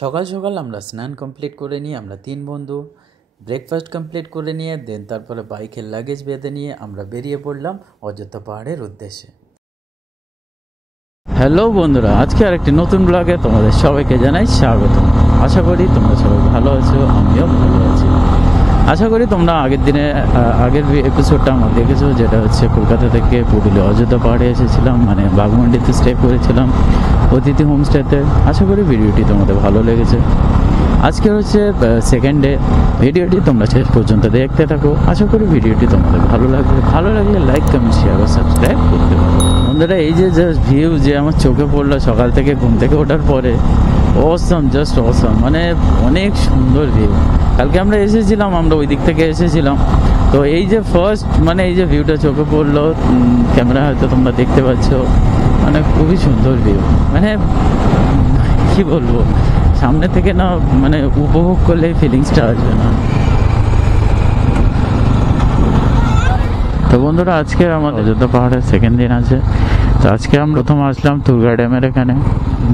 সকাল সকাল আমরা স্নান কমপ্লিট করে নিয়ে আমরা 3 বন্ধু ব্রেকফাস্ট কমপ্লিট করে নিয়ে দেন তারপরে বাইকের লাগেজ বেঁধে নিয়ে আমরা বেরিয়ে পড়লাম অযোধ্যা পাহাড়ের উদ্দেশ্যে। হ্যালো বন্ধুরা, আজকে আরেকটি নতুন ব্লগে তোমাদের সবাইকে জানাই স্বাগত। আশা করি তোমরা সবাই ভালো আছো, আমিও ভালো আছি। আশা করি তোমরা আগের এপিসোডটা আমার দেখেছো, যেটা হচ্ছে কলকাতা থেকে পুরুলিয়া অযোধ্যা পাহাড়ে এসেছিলাম, মানে বাঘমুন্ডিতে স্টে করেছিলাম অতিথি হোমস্টেতে। আশা করি ভিডিওটি তোমাদের ভালো লেগেছে। আজকে হচ্ছে সেকেন্ড ডে। ভিডিওটি তোমরা শেষ পর্যন্ত দেখতে থাকো, আশা করি ভিডিওটি তোমাদের ভালো লাগবে। ভালো লাগলে লাইক, কমেন্ট, শেয়ার ও সাবস্ক্রাইব করতে পারো। বন্ধুরা, এই যে জাস্ট ভিউ যে আমার চোখে পড়লো সকাল থেকে ঘুম থেকে ওঠার পরে, অসম, জাস্ট অসম, মানে অনেক সুন্দর ভিউ। কালকে আমরা এসেছিলাম, আমরা ওই দিক থেকে এসেছিলাম, তো এই যে ফার্স্ট মানে এই যে ভিউটা চোখে পড়লো, ক্যামেরা হয়তো তোমরা দেখতে পাচ্ছ, মানে খুবই সুন্দর ভিউ। মানে কি বলবো, সামনে থেকে না মানে উপভোগ করলে ফিলিংসটা আসবে না। তো বন্ধুরা, আজকে আমাদের অযোধ্যা পাহাড়ের সেকেন্ড দিন আছে। তো আজকে আমরা প্রথম আসলাম তুরগা ড্যামের এখানে,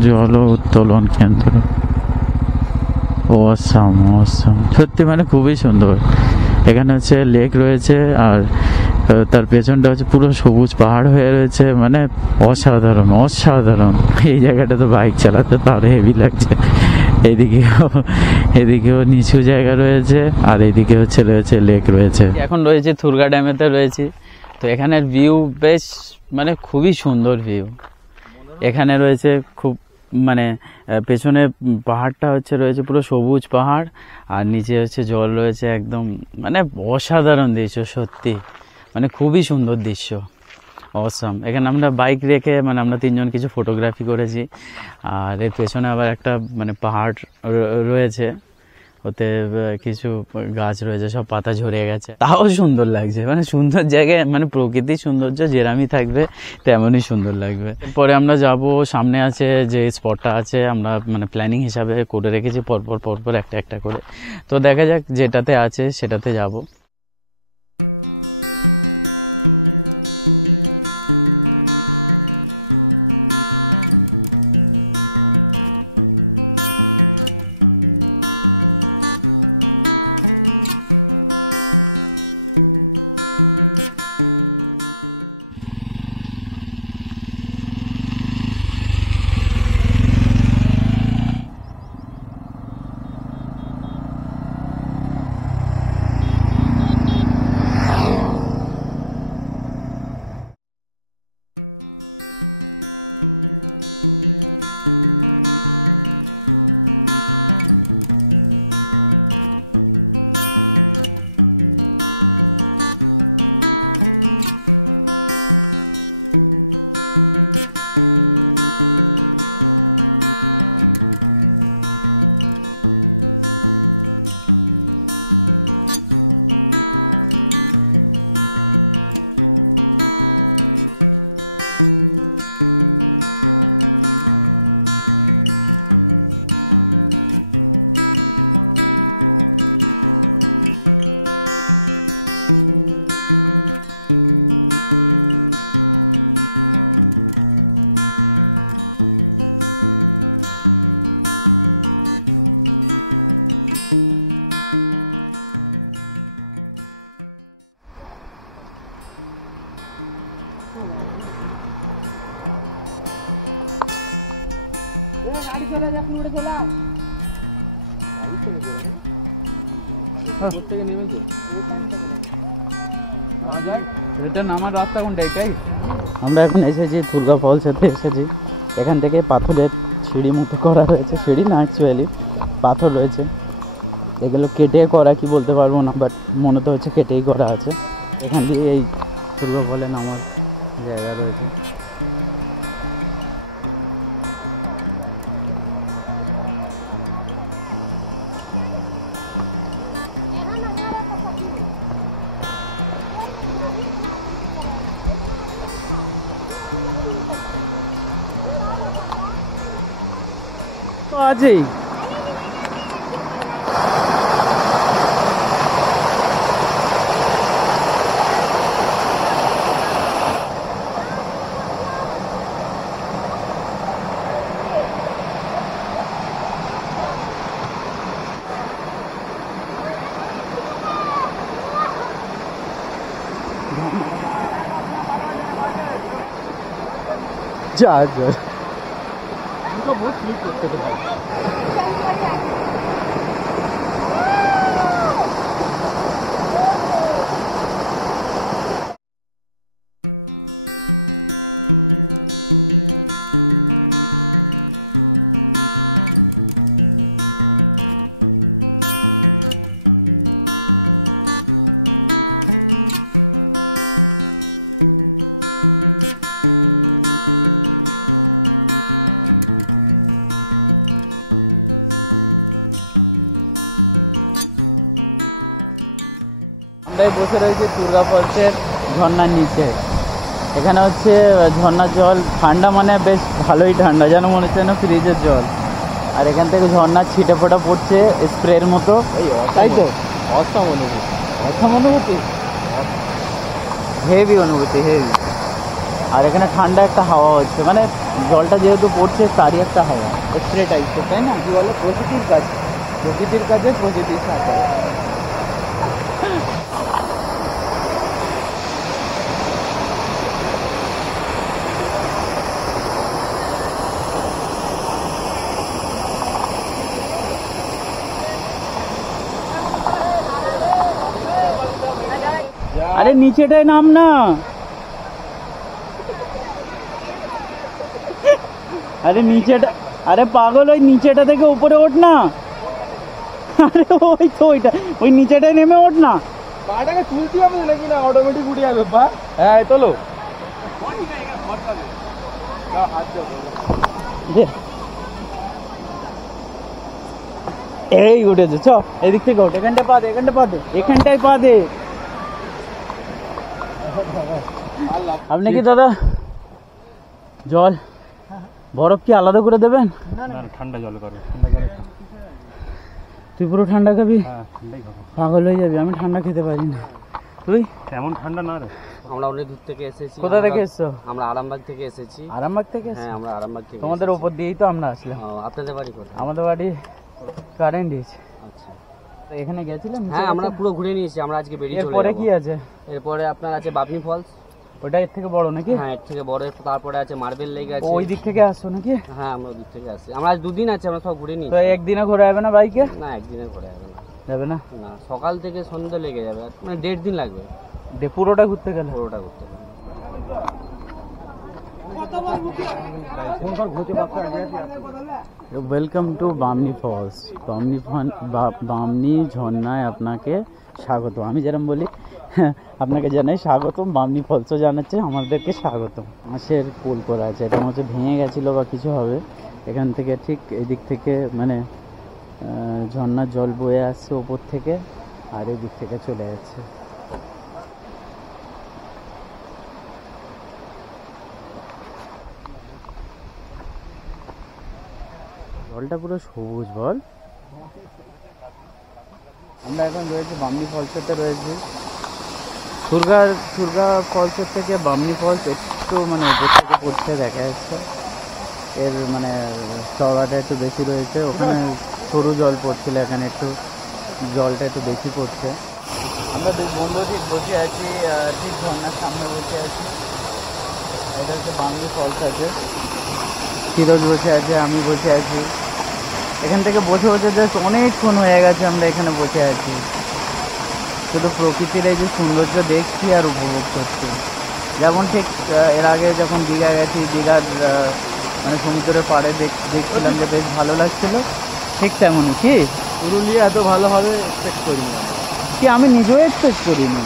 জল উত্তোলন কেন্দ্র। অসাম, সত্যি মানে খুবই সুন্দর। এখানে হচ্ছে লেক রয়েছে, আর তার পেছনটা হচ্ছে পুরো সবুজ পাহাড় হয়ে রয়েছে, মানে অসাধারণ অসাধারণ। এই জায়গাটা তো বাইক চালাতে তো আরো হেভি লাগছে। এদিকেও নিচু জায়গা রয়েছে, আর এদিকে রয়েছে লেক রয়েছে। এখন রয়েছে তুরগা ড্যামেতে রয়েছে। তো এখানের ভিউ বেশ মানে খুবই সুন্দর ভিউ। এখানে রয়েছে খুব মানে পেছনে পাহাড়টা রয়েছে পুরো সবুজ পাহাড়, আর নিচে হচ্ছে জল রয়েছে একদম, মানে অসাধারণ দৃশ্য সত্যি, মানে খুবই সুন্দর দৃশ্য, অসাম। এখানে আমরা বাইক রেখে মানে আমরা তিনজন কিছু ফটোগ্রাফি করেছি, আর এর পেছনে আবার একটা মানে পাহাড় রয়েছে, ওতে কিছু গাছ রয়েছে, সব পাতা ঝরে গেছে, তাও সুন্দর লাগছে। মানে সুন্দর জায়গায়, মানে প্রকৃতির সৌন্দর্য যেরামই থাকবে তেমনই সুন্দর লাগবে। পরে আমরা যাব, সামনে আছে যে স্পটটা আছে, আমরা মানে প্ল্যানিং হিসাবে করে রেখেছি পরপর একটা একটা করে। তো দেখা যাক যেটাতে আছে সেটাতে যাব। গাড়ি চলে যাক, উড়ে চলা থেকে নেমেছে এটা নামার রাস্তা কোনটা? এটাই আমরা এখন এসেছি তুরগা ফলসেতে এসেছি। এখান থেকে পাথরের সিঁড়ি মতো করা রয়েছে, সিঁড়ি না অ্যাকচুয়ালি পাথর রয়েছে, এগুলো কেটে করা কি বলতে পারবো না, বাট মনে তো হচ্ছে কেটেই করা আছে। এখান দিয়ে এই তুরগা ফলে নামার জায়গা রয়েছে। তো আছেই যা যা बहुत स्लिप करते थे भाई আমরাই বসে রয়েছি দুর্গা ফলসের ঝর্ণার নিচে। এখানে হচ্ছে ঝর্ণার জল ঠান্ডা, মানে বেশ ভালোই ঠান্ডা, যেন মনে হচ্ছে না ফ্রিজের জল। আর এখান থেকে ঝর্ণার ছিটে ফোটা পড়ছে স্প্রের মতো, তাই তো? অসম অনুভূতি, অসম অনুভূতি, হেভি অনুভূতি, হেভি। আর এখানে ঠান্ডা একটা হাওয়া হচ্ছে, মানে জলটা যেহেতু পড়ছে তারই একটা হাওয়া, স্প্রে টাইপের, তাই না? কি বলে, প্রকৃতির কাজ, প্রকৃতির কাজে প্রকৃতির সাথে। আরে নিচেটায় নাম না, আরে নিচেটা, আরে পাগল, ওই নিচেটা থেকে উপরে ওঠ না। আরে ওই তো ওইটা, ওই নিচেটায় নেমে ওঠ না। পাটাকে তুলতে হবে নাকি না অটোমেটিক উঠে যাবে? বা হ্যাঁ তোলো এই উঠেছে, চ এদিক থেকে ওঠ, এখানটায় পা দে, এখানটায় পা দে, এখানটায় পা দে। আপনি কি দাদা জল বরফ কি আলাদা করে দেবেন? ঠান্ডা জল করো, তুই পুরো ঠান্ডা খাবি? ঠান্ডাই খাবো, পাগল হয়ে যাবি, আমি ঠান্ডা খেতে পারি না। তুই? তেমন ঠান্ডা না রে। আমরা অনেক দূর থেকে এসেছি। কোথা থেকে এসছো? আমরা আরামবাগ থেকে এসেছি। আরামবাগ থেকে এসছো? হ্যাঁ, আমরা আরামবাগ থেকে তোমাদের এসেছি। ওপর দিয়েই তো আমরা আসলাম। আপনাদের বাড়ি কোথায়? আমাদের বাড়ি কারেন্ট দিয়েছে। আচ্ছা, তো এখানে গেছিলাম। হ্যাঁ আমরা পুরো ঘুরে নিয়েছি, আমরা আজকে বেরিয়ে চলে এরপরে যাবো। কি আছে? এরপরে আপনার আছে বাবনি ফলস, ওটা এর থেকে বড় নাকি? হ্যাঁ এর থেকে বড়। তারপরে আছে মার্বেল লেক আছে। ওই দিক থেকে আসছো নাকি? হ্যাঁ আমরা ওই দিক থেকে আসছি। আমরা আজ দুদিন আছে, আমরা সব ঘুরে তো নিয়েছি। একদিনে ঘোরা যাবে না বাইকে? না, একদিনে ঘুরে যাবে না। যাবে না? না, সকাল থেকে সন্ধ্যে লেগে যাবে, মানে 1.5 দিন লাগবে পুরোটা ঘুরতে গেলে। পুরোটা ঘুরতে গেলে। Welcome to Bamni falls. Bamni ঝর্ণায় আপনাকে স্বাগত। আমি যেরকম বলি আপনাকে জানাই স্বাগতম, বামনি ফলসও জানাচ্ছে আমাদেরকে স্বাগতম। মাছের পোল করা আছে, এটা হচ্ছে ভেঙে গেছিলো বা কিছু হবে। এখান থেকে ঠিক এদিক থেকে মানে ঝর্ণার জল বয়ে আসছে ওপর থেকে, আর এদিক থেকে চলে যাচ্ছে। জলটা পুরো সবুজ, বল। আমরা এখন রয়েছে বামনি ফলসেতে রয়েছি। সুরগা ফলসের থেকে বামনি ফলস একটু মানে উপর থেকে পড়ছে দেখা যাচ্ছে। এর মানে চওড়াটা একটু বেশি রয়েছে, ওখানে সরু জল পড়ছিল, এখানে একটু জলটা একটু বেশি পড়ছে। আমরা দুই বন্ধু ঠিক বসে আছি, ঠিক ঝর্ণার সামনে বসে আছি। এটা হচ্ছে বামনি ফলস আছে, ফিরোজ বসে আছে, আমি বসে আছি। এখান থেকে বসে বসে জাস্ট অনেকক্ষণ হয়ে গেছে আমরা এখানে বসে আছি, শুধু প্রকৃতির এই যে সৌন্দর্য দেখছি আর উপভোগ করছি। যেমন ঠিক এর আগে যখন দীঘা গেছি, দীঘার মানে সমুদ্রের পাড়ে দেখছিলাম যে বেশ ভালো লাগছিল, ঠিক তেমনই। কি পুরুলিয়া এত ভালো হবে এক্সপেক্ট করিনি কি, আমি নিজেও এক্সপেক্ট করিনি,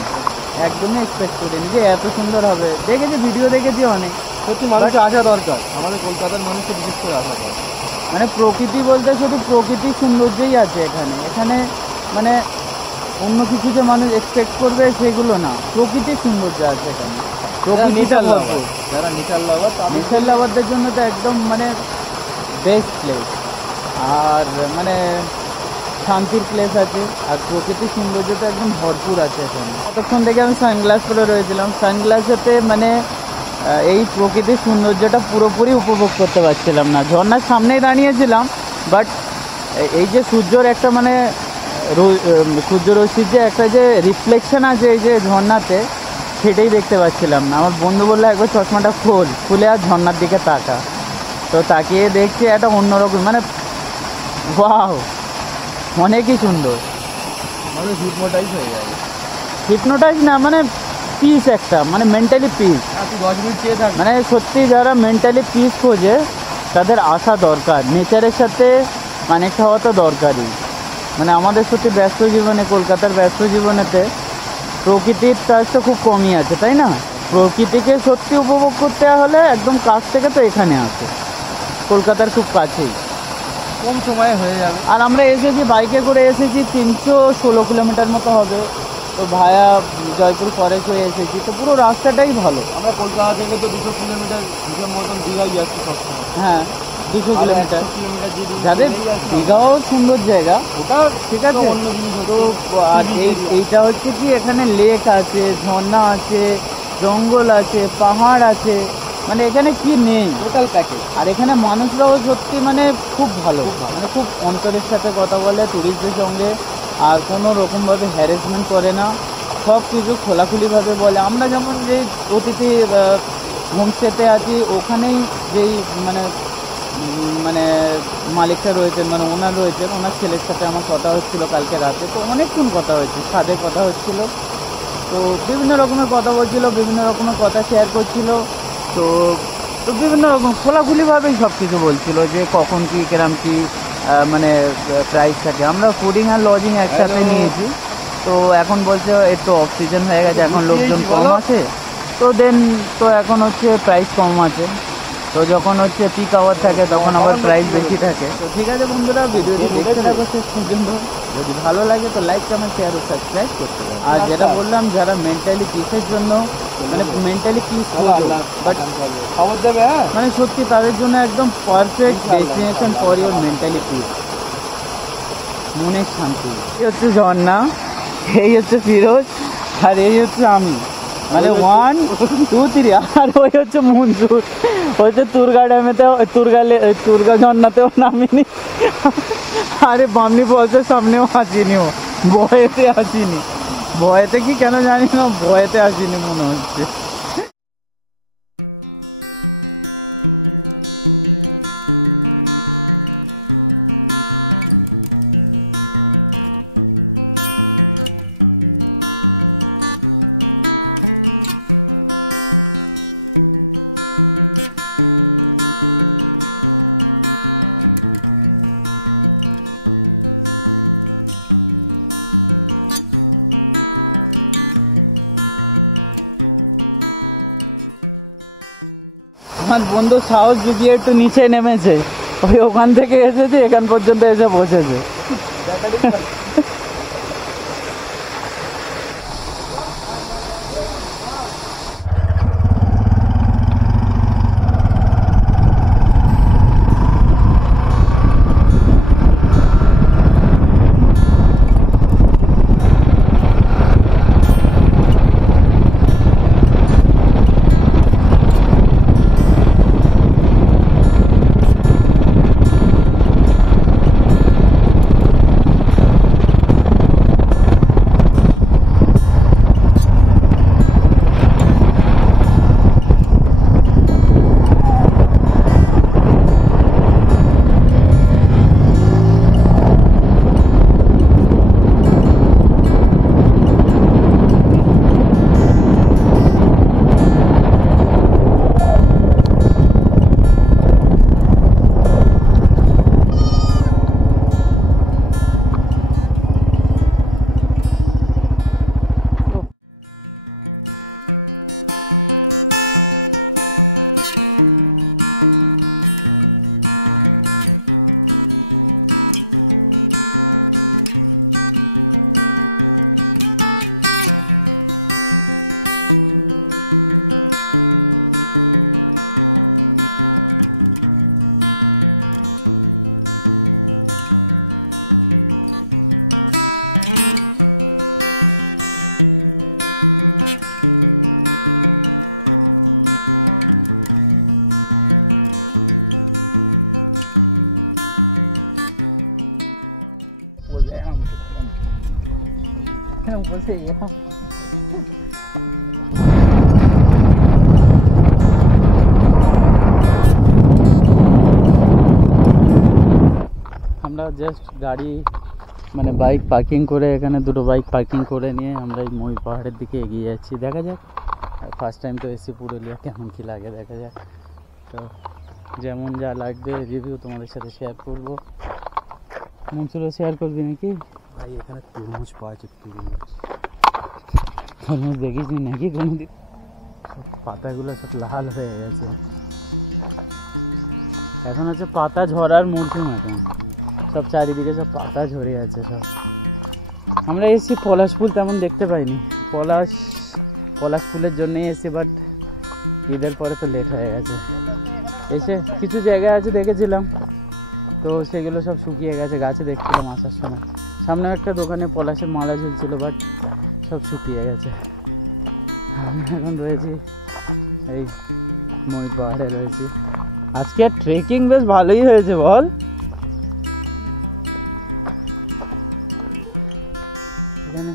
একদমই এক্সপেক্ট করিনি যে এত সুন্দর হবে। দেখেছি, ভিডিও দেখেছি অনেক, সত্যি মানুষের আসা দরকার, আমাদের কলকাতার মানুষের বিশেষ করে আসা দরকার। মানে প্রকৃতি বলতে শুধু প্রকৃতির সৌন্দর্যই আছে এখানে। এখানে মানে অন্য কিছু যে মানুষ এক্সপেক্ট করবে সেগুলো না, প্রকৃতির সৌন্দর্য আছে এখানে। প্রকৃতিটা ভরপুর। যারা নেচার লাভার, নেচার লাভারদের জন্য তো একদম মানে বেস্ট প্লেস, আর মানে শান্তির প্লেস আছে, আর প্রকৃতির সৌন্দর্য তো একদম ভরপুর আছে এখানে। ততক্ষণ থেকে আমি সানগ্লাস পরে রয়েছিলাম, সানগ্লাসেতে মানে এই প্রকৃতির সৌন্দর্যটা পুরোপুরি উপভোগ করতে পারছিলাম না। ঝর্ণার সামনেই দাঁড়িয়েছিলাম, বাট এই যে সূর্যর একটা মানে সূর্যরশ্মির যে একটা যে রিফ্লেকশন আছে এই যে ঝর্ণাতে, সেটাই দেখতে পাচ্ছিলাম না। আমার বন্ধু বললো একবার চশমাটা খুলে আর ঝর্ণার দিকে তাকা। তো তাকিয়ে দেখছি একটা অন্যরকম, মানে ওয়াও, অনেকই সুন্দর। মানে হিপনোটাইজ হয়ে যাবে। হিপনোটাইজ না, মানে পিস একটা, মানে মেন্টালি পিস। তুই 10 মিনিট চেয়ে থাক। মানে সত্যি যারা মেন্টালি পিস খোঁজে তাদের আসা দরকার, নেচারের সাথে কানেক্ট হওয়া তো দরকারই। মানে আমাদের সত্যি ব্যস্ত জীবনে, কলকাতার ব্যস্ত জীবনেতে প্রকৃতির টাচটা খুব কমই আছে, তাই না? প্রকৃতিকে সত্যি উপভোগ করতে হলে একদম কাছ থেকে তো এখানে আসে, কলকাতার খুব কাছেই, কম সময়ে হয়ে যাবে। আর আমরা এসেছি বাইকে করে, এসেছি 316 কিলোমিটার মতো হবে, তো ভায়া জয়পুর ফরেস্ট হয়ে এসেছি, তো পুরো রাস্তাটাই ভালো। আমরা কলকাতা থেকে তো 200 কিলোমিটার হিসেব মতন দীঘায় যাচ্ছি সবসময়। হ্যাঁ 200 কিলোমিটার। কিলোমিটার যদি যাদের দীঘাও সুন্দর জায়গা, ওটা ঠিক আছে। অন্য জিনিস তো আর এইটা হচ্ছে কি, এখানে লেক আছে, ঝর্ণা আছে, জঙ্গল আছে, পাহাড় আছে, মানে এখানে কি নেই, টোটাল প্যাকেজ। আর এখানে মানুষরাও সত্যি মানে খুব ভালো, মানে খুব অন্তরের সাথে কথা বলে টুরিস্টদের সঙ্গে, আর কোনো রকমভাবে হ্যারাসমেন্ট করে না, সব কিছু খোলাখুলিভাবে বলে। আমরা যেমন যে অতিথি হোমস্টেতে আছি, ওখানেই যেই মানে মানে মালিকটা রয়েছেন, মানে ওনার রয়েছেন, ওনার ছেলের সাথে আমার কথা হচ্ছিল কালকে রাতে, তো অনেকক্ষণ কথা হয়েছে, ছাদে কথা হচ্ছিল, তো বিভিন্ন রকমের কথা বলছিল, বিভিন্ন রকমের কথা শেয়ার করছিল, তো তো বিভিন্ন রকম খোলাখুলিভাবেই সব কিছু বলছিল যে কখন কী কিরম কী মানে প্রাইস থাকে। আমরা ফুডিং আর লজিং একসাথে নিয়েছি, তো এখন বলছে একটু অফ সিজন হয়ে গেছে, এখন লোকজন কম আছে, তো দেন তো এখন হচ্ছে প্রাইস কম আছে, তো যখন হচ্ছে পিক আওয়ার থাকে তখন আবার প্রাইস বেশি থাকে। তো ঠিক আছে বন্ধুরা, ভিডিওটি দেখতে থাকো শেষ পর্যন্ত, যদি ভালো লাগে তো লাইক কমেন্ট শেয়ার ও সাবস্ক্রাইব করতে হবে। আর যেটা বললাম, যারা মেন্টালি পিসের জন্য, মানে মেন্টালি পিস বাট খবর দেবে। হ্যাঁ, মানে সত্যি তাদের জন্য একদম perfect destination for your mentally piece, মনের শান্তি। এই হচ্ছে ঝর্ণা, এই হচ্ছে ফিরোজ, আর এই হচ্ছে আমি, মানে 1 2 3। আর ওই হচ্ছে মঞ্জুর, হচ্ছে তুর্গা ড্যামেতেও, তুর্গা ঝর্ণাতেও নামিনি, আরে বামনি ফলসের সামনেও আসিনি, ও ভয়েতে আসিনি, ভয়েতে কি কেন জানি না, ভয়েতে আসিনি মনে হচ্ছে। আমার বন্ধু সাহস জুগিয়ে একটু নিচে নেমেছে, ওই ওখান থেকে এসেছে, এখান পর্যন্ত এসে বসেছে। ऊपर से ये আমরা জাস্ট গাড়ি মানে বাইক পার্কিং করে, এখানে দুটো বাইক পার্কিং করে নিয়ে আমরা এই ময়ূর পাহাড়ের দিকে এগিয়ে যাচ্ছি। দেখা যাক, ফার্স্ট টাইম তো এসি পুরুলিয়া, কেমন কী লাগে দেখা যাক। তো যেমন যা লাগবে রিভিউ তোমাদের সাথে শেয়ার করবো। মনসুরও শেয়ার করবি নাকি? ভাই এখানে তরমুজ পাওয়া যায়, তরমুজ। তরমুজ দেখিস নি নাকি কোনোদিন? পাতাগুলো সব লাল হয়ে গেছে, এখন হচ্ছে পাতা ঝরার মরশুম, এখন সব চারিদিকে সব পাতা ঝরে আছে সব। আমরা এসেছি পলাশ ফুল তেমন দেখতে পাইনি, পলাশ ফুলের জন্যই এসেছি, বাট ঈদের পরে তো লেট হয়ে গেছে। এসে কিছু জায়গা আছে দেখেছিলাম, তো সেগুলো সব শুকিয়ে গেছে, গাছে দেখছিলাম আসার সময়। সামনে একটা দোকানে পলাশের মালা ঝুলছিল, বাট সব শুকিয়ে গেছে। আমি এখন রয়েছি এই ময়ূর পাহাড়ে রয়েছি। আজকে আর ট্রেকিং বেশ ভালোই হয়েছে বল। এখানে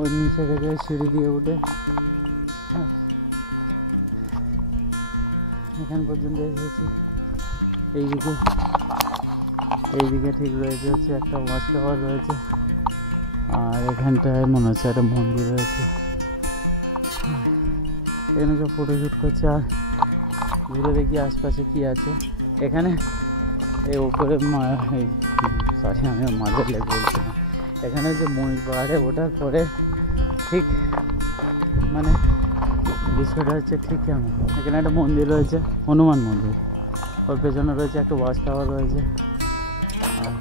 ওই নিচে থেকে সিঁড়ি দিয়ে উঠে এখান পর্যন্ত এসেছি। এইদিকে ঠিক রয়েছে হচ্ছে একটা ওয়াচ টাওয়ার রয়েছে, আর এখানটায় মনে হচ্ছে একটা মন্দির রয়েছে। এখানে সব ফটোশ্যুট করছে, আর ঘুরে দেখি আশপাশে কি আছে। এখানে এই ওপরে সরি আমি মাঝের লেগে বলছিলাম, এখানে যে ময়ূর পাহাড়ে ওঠার পরে ঠিক মানে দৃশ্যটা হচ্ছে ঠিক কেমন। এখানে একটা মন্দির রয়েছে, হনুমান মন্দির, ওর পেছনে রয়েছে একটা ওয়াচ টাওয়ার রয়েছে, আর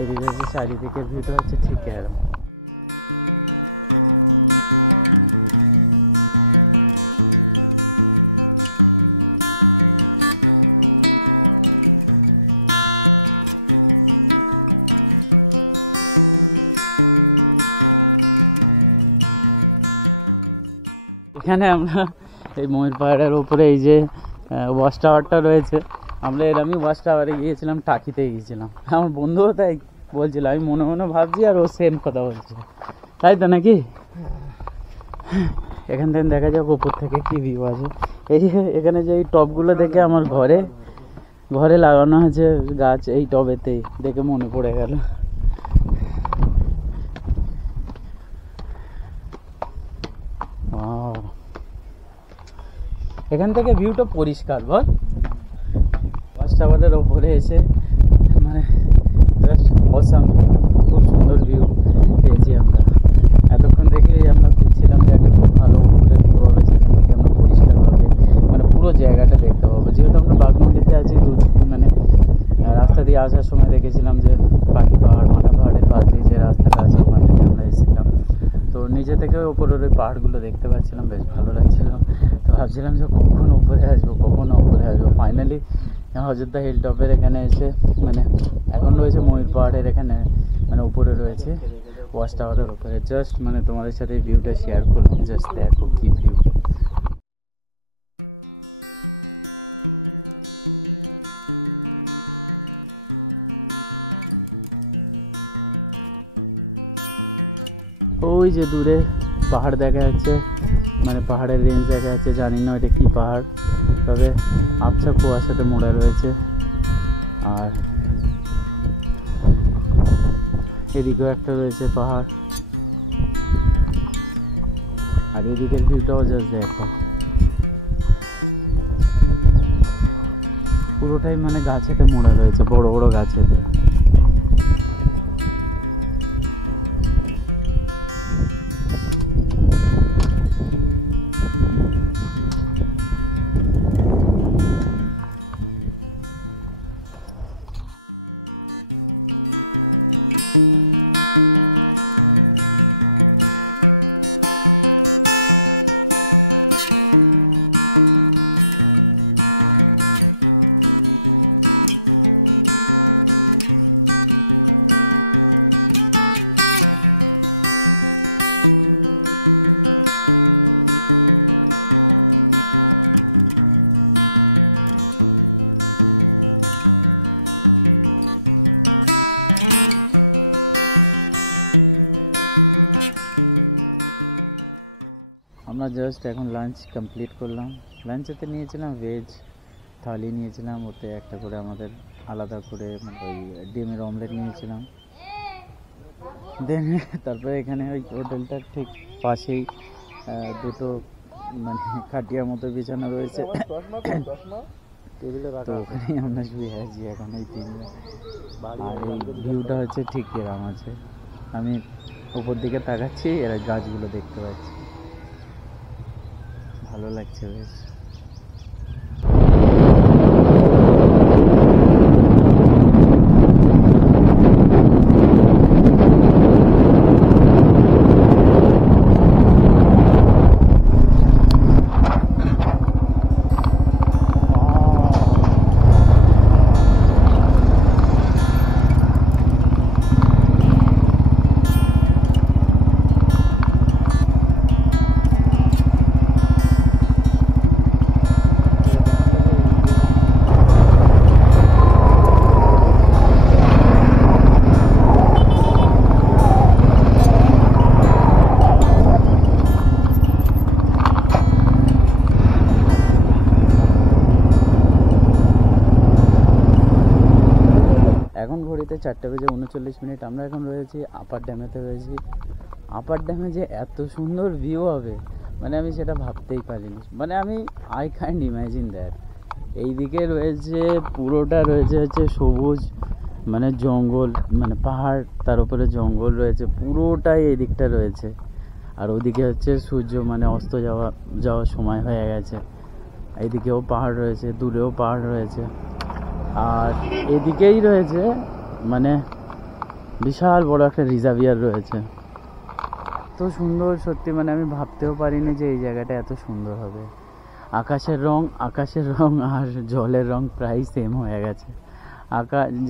এদিকে হচ্ছে চারিদিকের ভিউটা হচ্ছে ঠিক এরকম। এখানে আমরা এই ময়ূর পাহাড়ের ওপরে এই যে ওয়াচ টাওয়ারটা রয়েছে, আমরা এরমই ওয়াচ টাওয়ারে গিয়েছিলাম, টাকিতে গিয়েছিলাম। আমার বন্ধুও তাই বলছিল, আমি মনে মনে ভাবছি আর ও সেম কথা বলছিল, তাই তো নাকি? এখান থেকে দেখা যাক ওপর থেকে কি ভিউ আছে। এই এখানে যে এই টবগুলো দেখে আমার ঘরে লাগানো হয়েছে গাছ, এই টবেতেই দেখে মনে পড়ে গেল। এখান থেকে ভিউটা পরিষ্কার বল। ওয়াচ টাওয়ারের ওপরে এসে মানে অসাম, খুব সুন্দর ভিউ পেয়েছি আমরা। এতক্ষণ দেখে আমরা খুঁজছিলাম যে একটা খুব ভালো উপরে ভিউ হবে, সেখান থেকে আমরা পরিষ্কারভাবে মানে পুরো জায়গাটা দেখতে পাবো। যেহেতু আমরা বাগমুন্ডিতে আছি, মানে রাস্তা দিয়ে আসার সময় দেখেছিলাম যে পাখি পাহাড়, মাথা পাহাড়ের পাশ দিয়ে যে রাস্তাটা আছে ওখান থেকে আমরা এসেছিলাম, তো নিচে থেকে ওপরের ওই পাহাড়গুলো দেখতে পাচ্ছিলাম, বেশ ভালো লাগছিল। তো ভাবছিলাম যে কখন উপরে আসবো। ফাইনালি অযোধ্যা হিল টপের এখানে এসে মানে এখন রয়েছে ময়ূর পাহাড়ের এখানে মানে উপরে রয়েছে ওয়াচ টাওয়ারের উপরে। জাস্ট মানে তোমাদের সাথে এই ভিউটা শেয়ার করলাম, জাস্ট দেখো কি ভিউ। ওই যে দূরে পাহাড় দেখা যাচ্ছে, মানে পাহাড়ের রেঞ্জ দেখা যাচ্ছে, জানি না এটা কি পাহাড়, তবে আবছা কুয়াশাতে মোড়া রয়েছে। আর এদিকেও একটা রয়েছে পাহাড়, আর এদিকের ভিউটাও জাস্ট দেখো, পুরোটাই মানে গাছেতে মোড়া রয়েছে, বড় বড় গাছেতে। আমরা জাস্ট এখন লাঞ্চ কমপ্লিট করলাম। লাঞ্চেতে নিয়েছিলাম ভেজ থালি নিয়েছিলাম, ওতে একটা করে আমাদের আলাদা করে ওই ডিমের অমলেট নিয়েছিলাম। দেন তারপরে এখানে ওই হোটেলটার ঠিক পাশেই দুটো মানে খাটিয়ার মতো বিছানা রয়েছে, তো ওখানেই আমরা শুয়ে আছি এখন এই তিনজন। আর এই ভিউটা হচ্ছে ঠিক এরকম আছে, আমি উপর দিকে তাকাচ্ছি, এরা গাছগুলো দেখতে পাচ্ছি, ভালো লাগছে বেশ। এখন ঘড়িতে 4:39, আমরা এখন রয়েছি আপার ড্যামেতে রয়েছি। আপার ড্যামে যে এত সুন্দর ভিউ হবে মানে আমি সেটা ভাবতেই পারিনি, মানে আমি আই ক্যান্ট ইমাজিন দ্যাট। এইদিকে রয়েছে পুরোটা রয়েছে হচ্ছে সবুজ, মানে জঙ্গল, মানে পাহাড়, তার উপরে জঙ্গল রয়েছে, পুরোটাই এই দিকটা রয়েছে। আর ওদিকে হচ্ছে সূর্য মানে অস্ত যাওয়ার সময় হয়ে গেছে। এইদিকেও পাহাড় রয়েছে, দূরেও পাহাড় রয়েছে, আর এদিকেই রয়েছে মানে বিশাল বড় একটা রিজার্ভিয়ার রয়েছে। এত সুন্দর সত্যি, মানে আমি ভাবতেও পারিনি যে এই জায়গাটা এত সুন্দর হবে। আকাশের রং আর জলের রং প্রায় সেম হয়ে গেছে।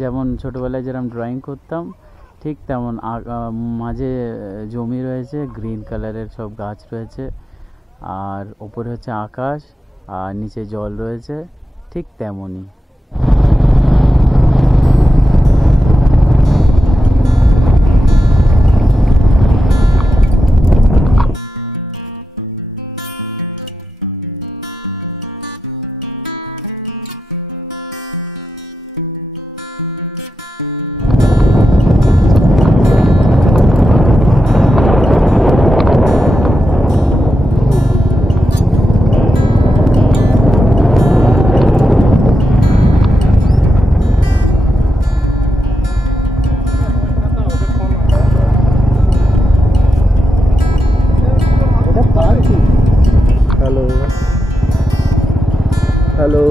যেমন ছোটোবেলায় যেরকম ড্রয়িং করতাম ঠিক তেমন মাঝে জমি রয়েছে, গ্রিন কালারের সব গাছ রয়েছে, আর ওপরে হচ্ছে আকাশ, আর নিচে জল রয়েছে, ঠিক তেমনই। হ্যালো,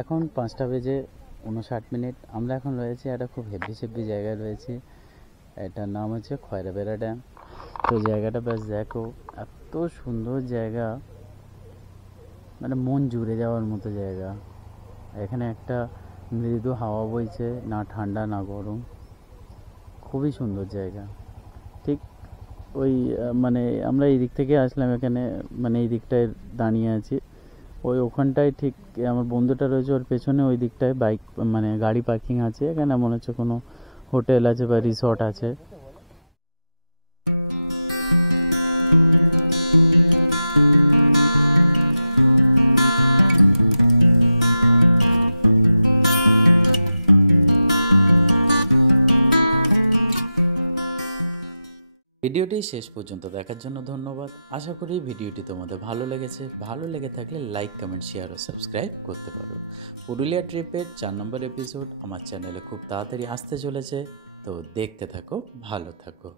এখন 5:59, আমরা এখন রয়েছি একটা খুব হেভি জায়গায় রয়েছি। এটার নাম হচ্ছে খয়রাবেড়া ড্যাম। তো জায়গাটা বেশ দেখো, এত সুন্দর জায়গা, মানে মন জুড়ে যাওয়ার মতো জায়গা। এখানে একটা মৃদু হাওয়া বইছে, না ঠান্ডা না গরম, খুবই সুন্দর জায়গা। ঠিক ওই মানে আমরা এই দিক থেকে আসলাম এখানে, মানে এই দিকটায় দাঁড়িয়ে আছি, ওখানটায় ঠিক আমার বন্ধুটা রয়েছে, ওর পেছনে ওই দিকটায় বাইক মানে গাড়ি পার্কিং আছে। এখানে মনে হচ্ছে কোনো হোটেল আছে বা রিসর্ট আছে। ভিডিওটি শেষ পর্যন্ত দেখার জন্য ধন্যবাদ। আশা করি ভিডিওটি তোমাদের ভালো লেগেছে। ভালো লেগে থাকলে লাইক, কমেন্ট, শেয়ার ও সাবস্ক্রাইব করতে পারো। পুরুলিয়া ট্রিপের 4 নম্বর এপিসোড আমার চ্যানেলে খুব তাড়াতাড়ি আসতে চলেছে, তো দেখতে থাকো, ভালো থাকো।